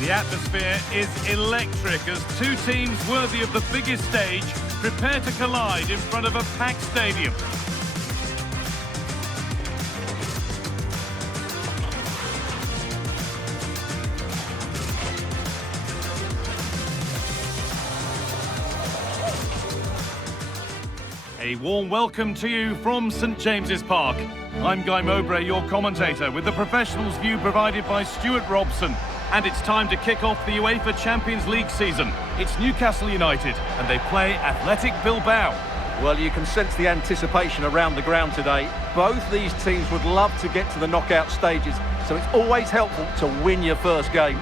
The atmosphere is electric as two teams worthy of the biggest stage prepare to collide in front of a packed stadium. A warm welcome to you from St James's Park. I'm Guy Mowbray, your commentator, with the professionals' view provided by Stuart Robson. And it's time to kick off the UEFA Champions League season. It's Newcastle United, and they play Athletic Bilbao. Well, you can sense the anticipation around the ground today. Both these teams would love to get to the knockout stages, so it's always helpful to win your first game.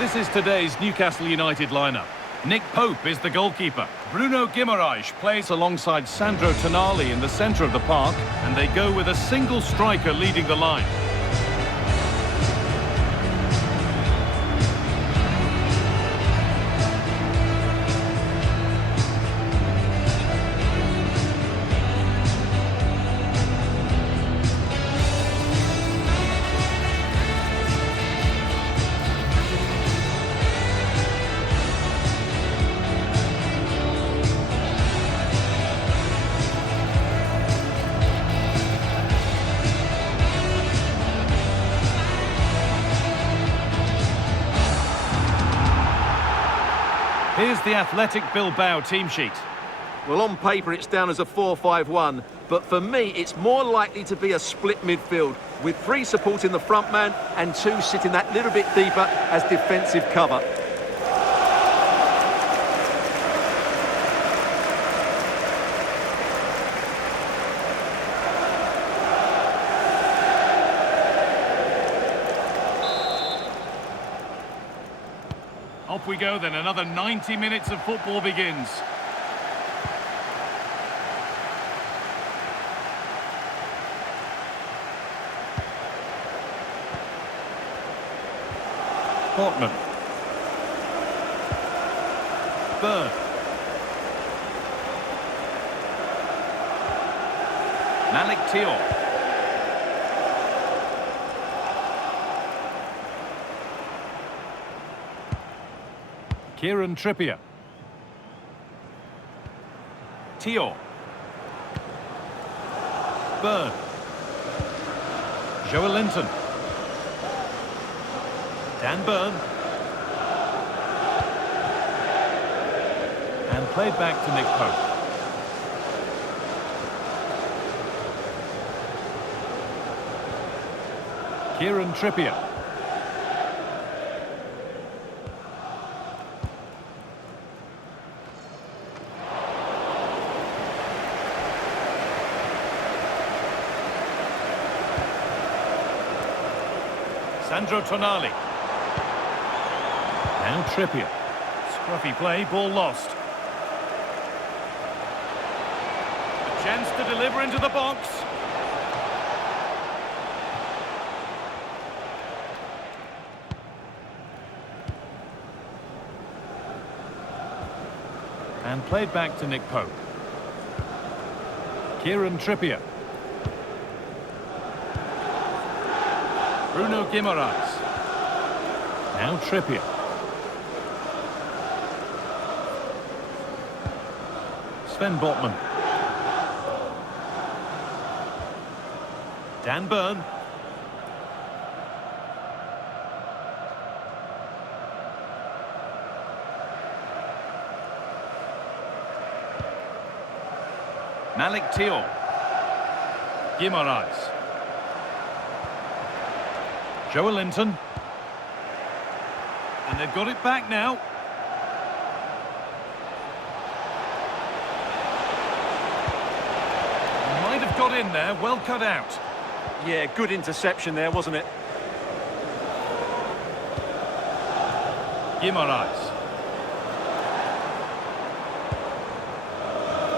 This is today's Newcastle United lineup. Nick Pope is the goalkeeper. Bruno Guimaraes plays alongside Sandro Tonali in the centre of the park, and they go with a single striker leading the line. Here's the Athletic Bilbao team sheet. Well, on paper it's down as a 4-5-1, but for me it's more likely to be a split midfield, with 3 supporting the front man and 2 sitting that little bit deeper as defensive cover. Off we go then, another 90 minutes of football begins. Portman. Bird. Malik Thiaw. Kieran Trippier. Thiaw. Bird. Joelinton. Dan Burn. And played back to Nick Pope. Kieran Trippier. Sandro Tonali. Now Trippier. Scruffy play, ball lost. A chance to deliver into the box. And played back to Nick Pope. Kieran Trippier. Bruno Guimaraes. Now Trippier. Sven Botman. Dan Burn. Malik Thiaw. Guimaraes. Joelinton. And they've got it back now. Might have got in there, well cut out. Yeah, good interception there, wasn't it? Guimaraes.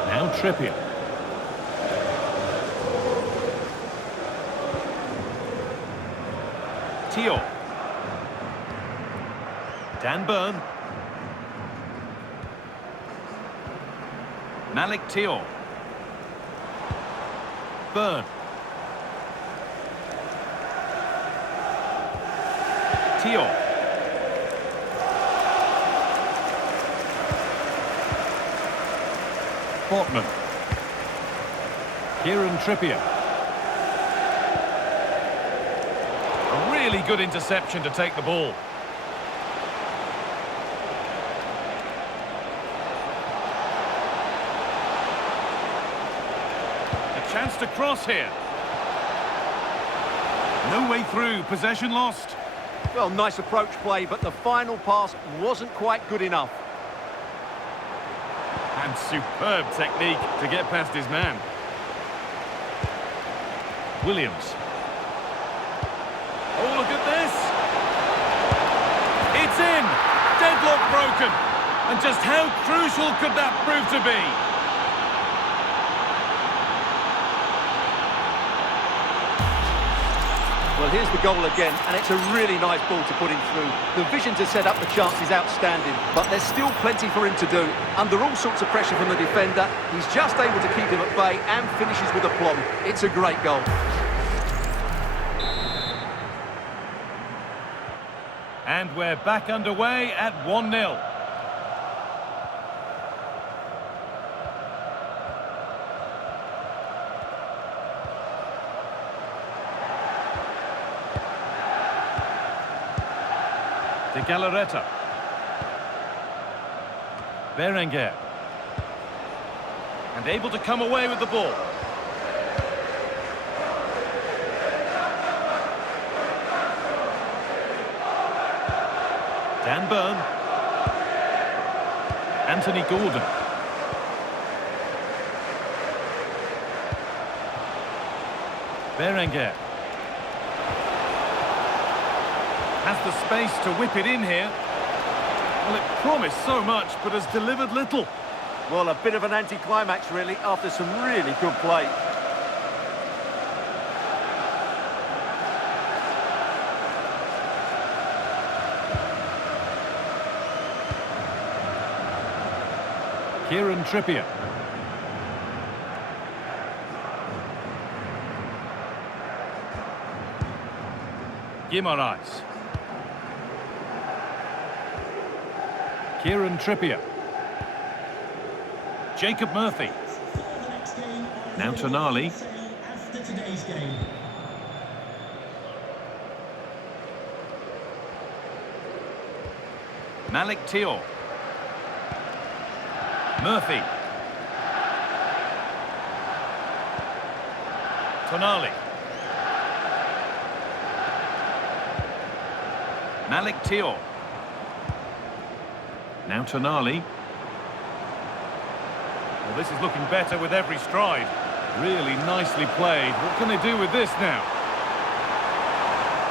Now Trippier. Tio. Dan Burn. Malik Tio. Burn. Tio. Portman. Kieran Trippier. A really good interception to take the ball. A chance to cross here. No way through, possession lost. Well, nice approach play, but the final pass wasn't quite good enough. And superb technique to get past his man. Williams. Oh, look at this. It's in. Deadlock broken. And just how crucial could that prove to be? Well, here's the goal again, and it's a really nice ball to put him through. The vision to set up the chance is outstanding, but there's still plenty for him to do. Under all sorts of pressure from the defender, he's just able to keep him at bay and finishes with aplomb. It's a great goal. And we're back underway at 1-0. De Galarreta. Berenguer. And able to come away with the ball. Dan Burn. Anthony Gordon. Berenguer. Has the space to whip it in here. Well, it promised so much, but has delivered little. Well, a bit of an anticlimax, really, after some really good play. Kieran Trippier. Guimaraes. Kieran Trippier. Jacob Murphy. Now Tonali. Malik Tio. Murphy. Tonali. Malik Tio. Now Tonali. Well, this is looking better with every stride. Really nicely played. What can they do with this now?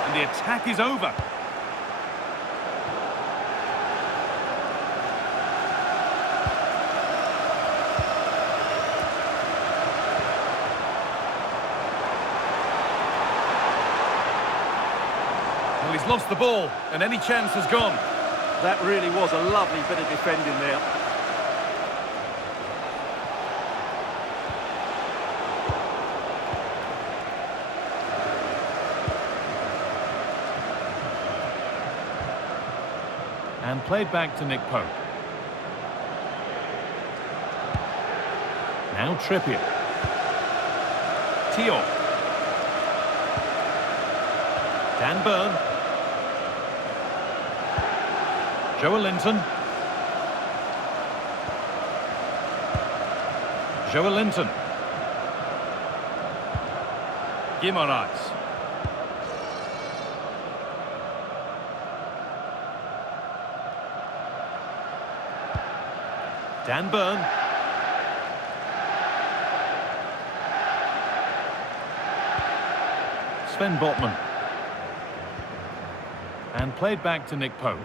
And the attack is over. Well, he's lost the ball, and any chance has gone. That really was a lovely bit of defending there. And played back to Nick Pope. Now Trippier. Tio. Dan Burn. Joelinton. Joelinton. Guimaraes. Dan Burn. Sven Botman. And played back to Nick Pope.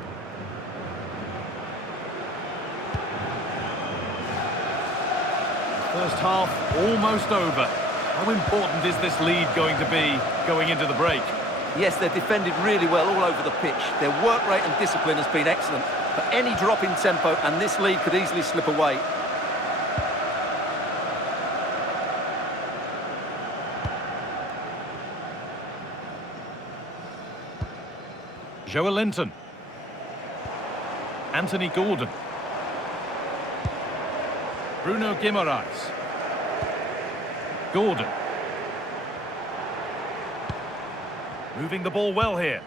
First half almost over. How important is this lead going to be going into the break? Yes, they've defended really well all over the pitch. Their work rate and discipline has been excellent. But any drop in tempo and this lead could easily slip away. Joelinton. Anthony Gordon. Bruno Guimaraes. Gordon. Moving the ball well here.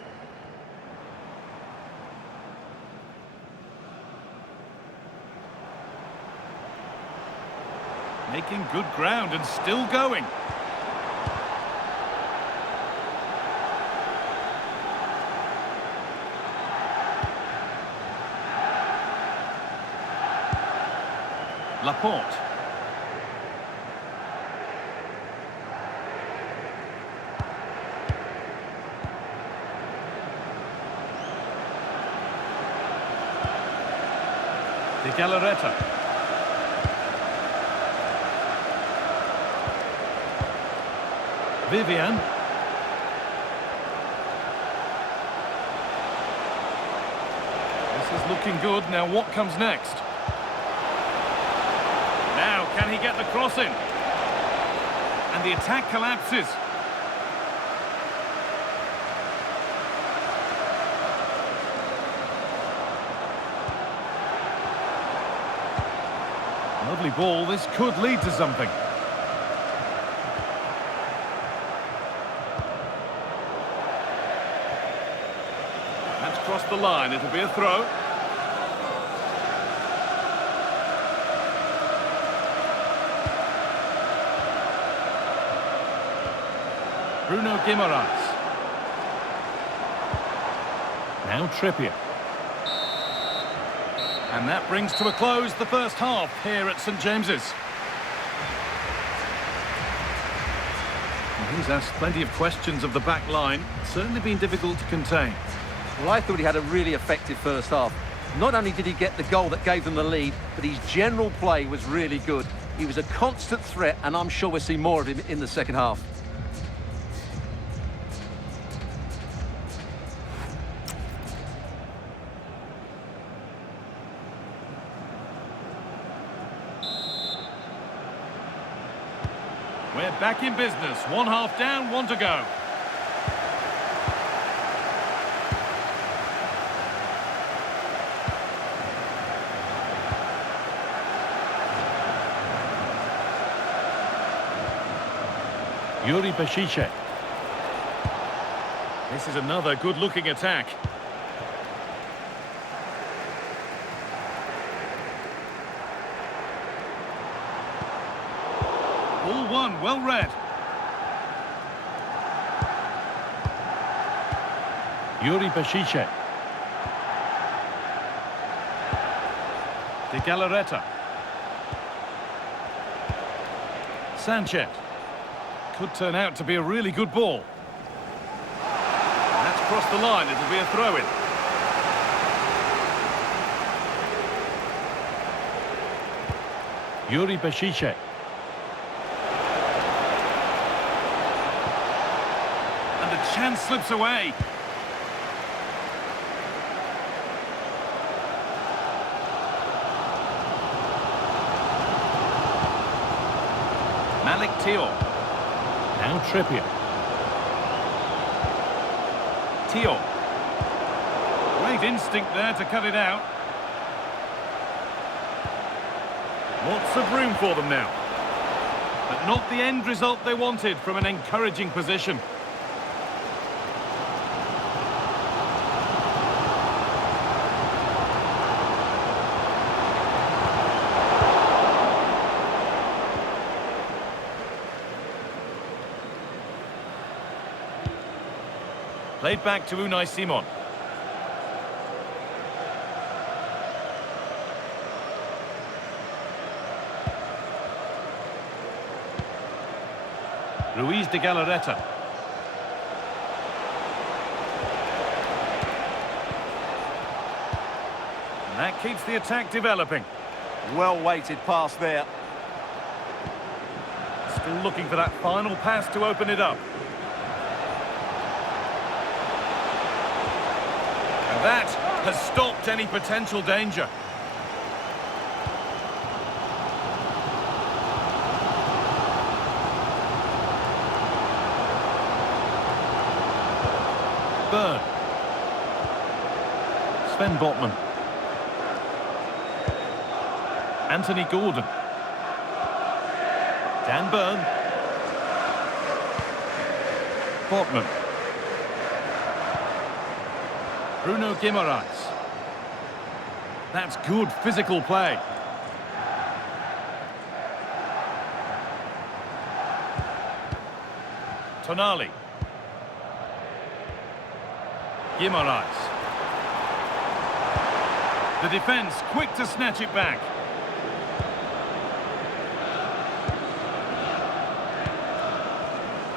Making good ground and still going. Laporte. De Galarreta. Vivian. This is looking good. Now what comes next? Now, can he get the cross in? And the attack collapses. Lovely ball. This could lead to something. That's crossed the line. It'll be a throw. Bruno Guimaraes. Now Trippier. And that brings to a close the first half here at St James's. Well, he's asked plenty of questions of the back line. It's certainly been difficult to contain. Well, I thought he had a really effective first half. Not only did he get the goal that gave them the lead, but his general play was really good. He was a constant threat, and I'm sure we'll see more of him in the second half. We're back in business. One half down, one to go. Yuri Bashice. This is another good-looking attack. Ball one, well read. Yuri Bashice. De Galarreta. Sanchez. Could turn out to be a really good ball. And that's crossed the line. It'll be a throw-in. Yuri Bashice. And the chance slips away. Malik Teo. Now Trippier. Teo. Great instinct there to cut it out. Lots of room for them now. But not the end result they wanted from an encouraging position. Played back to Unai Simon. Ruiz de Galarreta. And that keeps the attack developing. Well-weighted pass there. Still looking for that final pass to open it up. And that has stopped any potential danger. Byrne. Sven Botman. Anthony Gordon. Dan Byrne. Botman. Bruno Guimaraes. That's good physical play. Tonali. Guimaraes. The defence quick to snatch it back.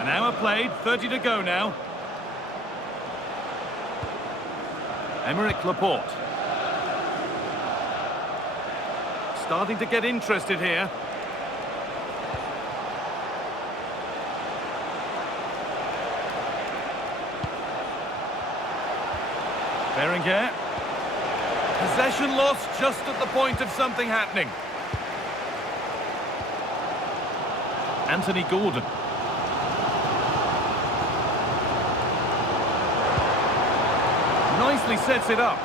An hour played, 30 to go now. Aymeric Laporte. Starting to get interested here. Berenguer. Possession lost just at the point of something happening. Anthony Gordon. Nicely sets it up.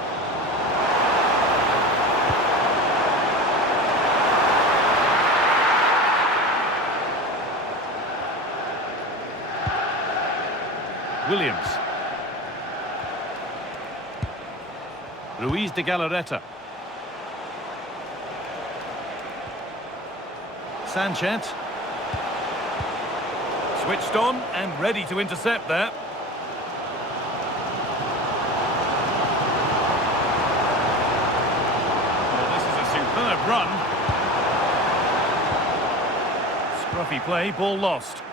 Williams. Ruiz de Galarreta. Sanchez. Switched on and ready to intercept there. Well, this is a superb run. Scruffy play, ball lost.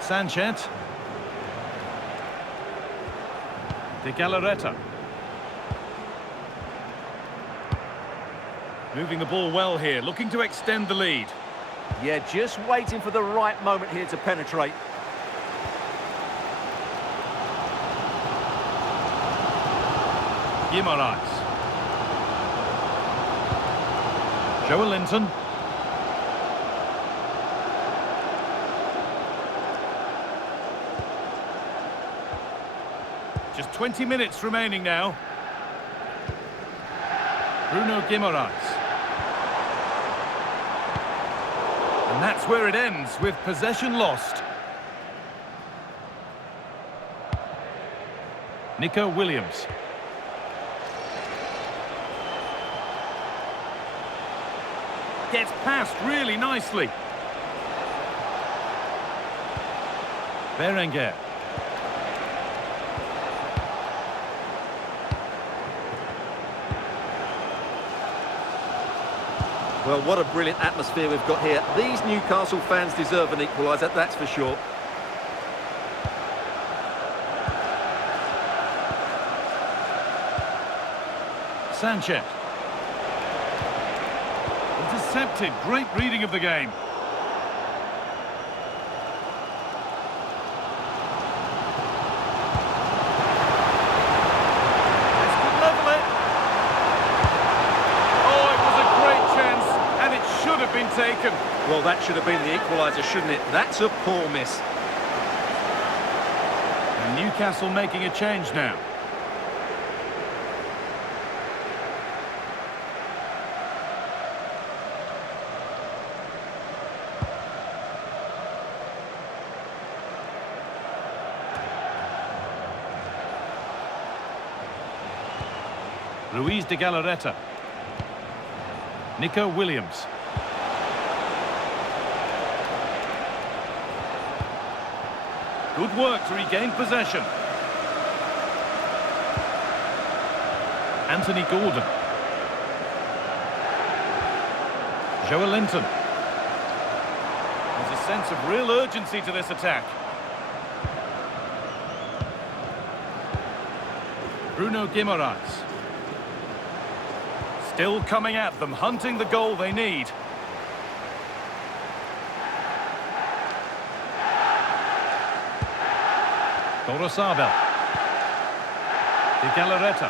Sanchez. De Galarreta. Moving the ball well here, looking to extend the lead. Yeah, just waiting for the right moment here to penetrate. Guimaraes. Joelinton. Just 20 minutes remaining now. Bruno Guimaraes. And that's where it ends, with possession lost. Nico Williams. Gets past really nicely. Berenguer. Well, what a brilliant atmosphere we've got here. These Newcastle fans deserve an equaliser, that's for sure. Sanchez. Intercepted. Great reading of the game. This could level it. Oh, it was a great chance, and it should have been taken. Well, that should have been the equaliser, shouldn't it? That's a poor miss. And Newcastle making a change now. Ruiz de Galarreta. Nico Williams. Good work to regain possession. Anthony Gordon. Joe Linton. There's a sense of real urgency to this attack. Bruno Guimaraes. Still coming at them, hunting the goal they need. Torosabel. De Galarreta.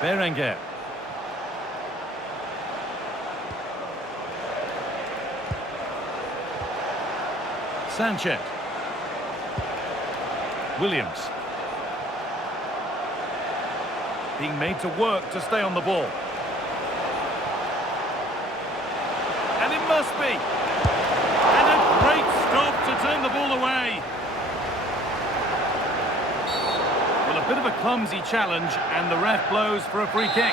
Berenguer. Sanchez. Williams. Being made to work to stay on the ball. And it must be. And a great stop to turn the ball away. Well, a bit of a clumsy challenge, and the ref blows for a free kick.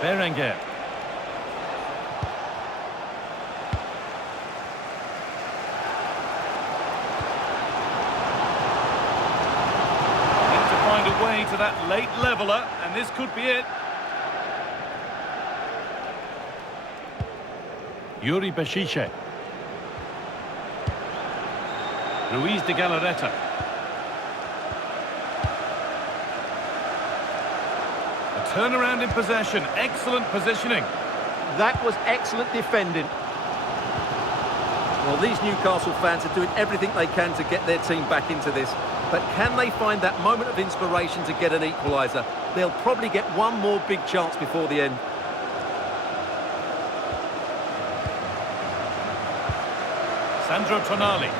Berenguer. Need to find a way to that late leveller, and this could be it. Yuri Bashiche. Luis de Galarreta. A turnaround in possession. Excellent positioning. That was excellent defending. Well, these Newcastle fans are doing everything they can to get their team back into this. But can they find that moment of inspiration to get an equaliser? They'll probably get one more big chance before the end. Sandro Tonali.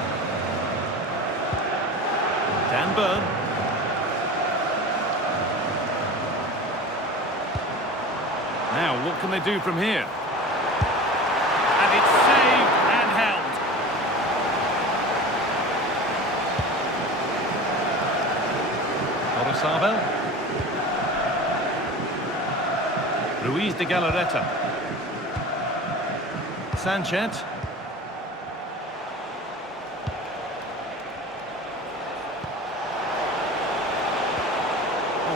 Dan Burn. Now, what can they do from here? And it's saved and held. Torosabel. Luis de Galarreta. Sanchez.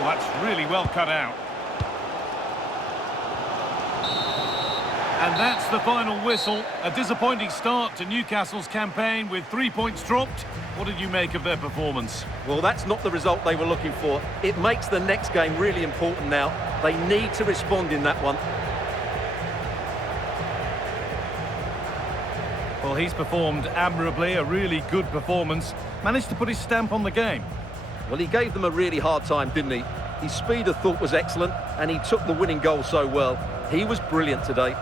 That's really well cut out. And that's the final whistle. A disappointing start to Newcastle's campaign with 3 points dropped. What did you make of their performance? Well, that's not the result they were looking for. It makes the next game really important now. They need to respond in that one. Well, he's performed admirably, a really good performance. Managed to put his stamp on the game. Well, he gave them a really hard time, didn't he? His speed of thought was excellent, and he took the winning goal so well. He was brilliant today.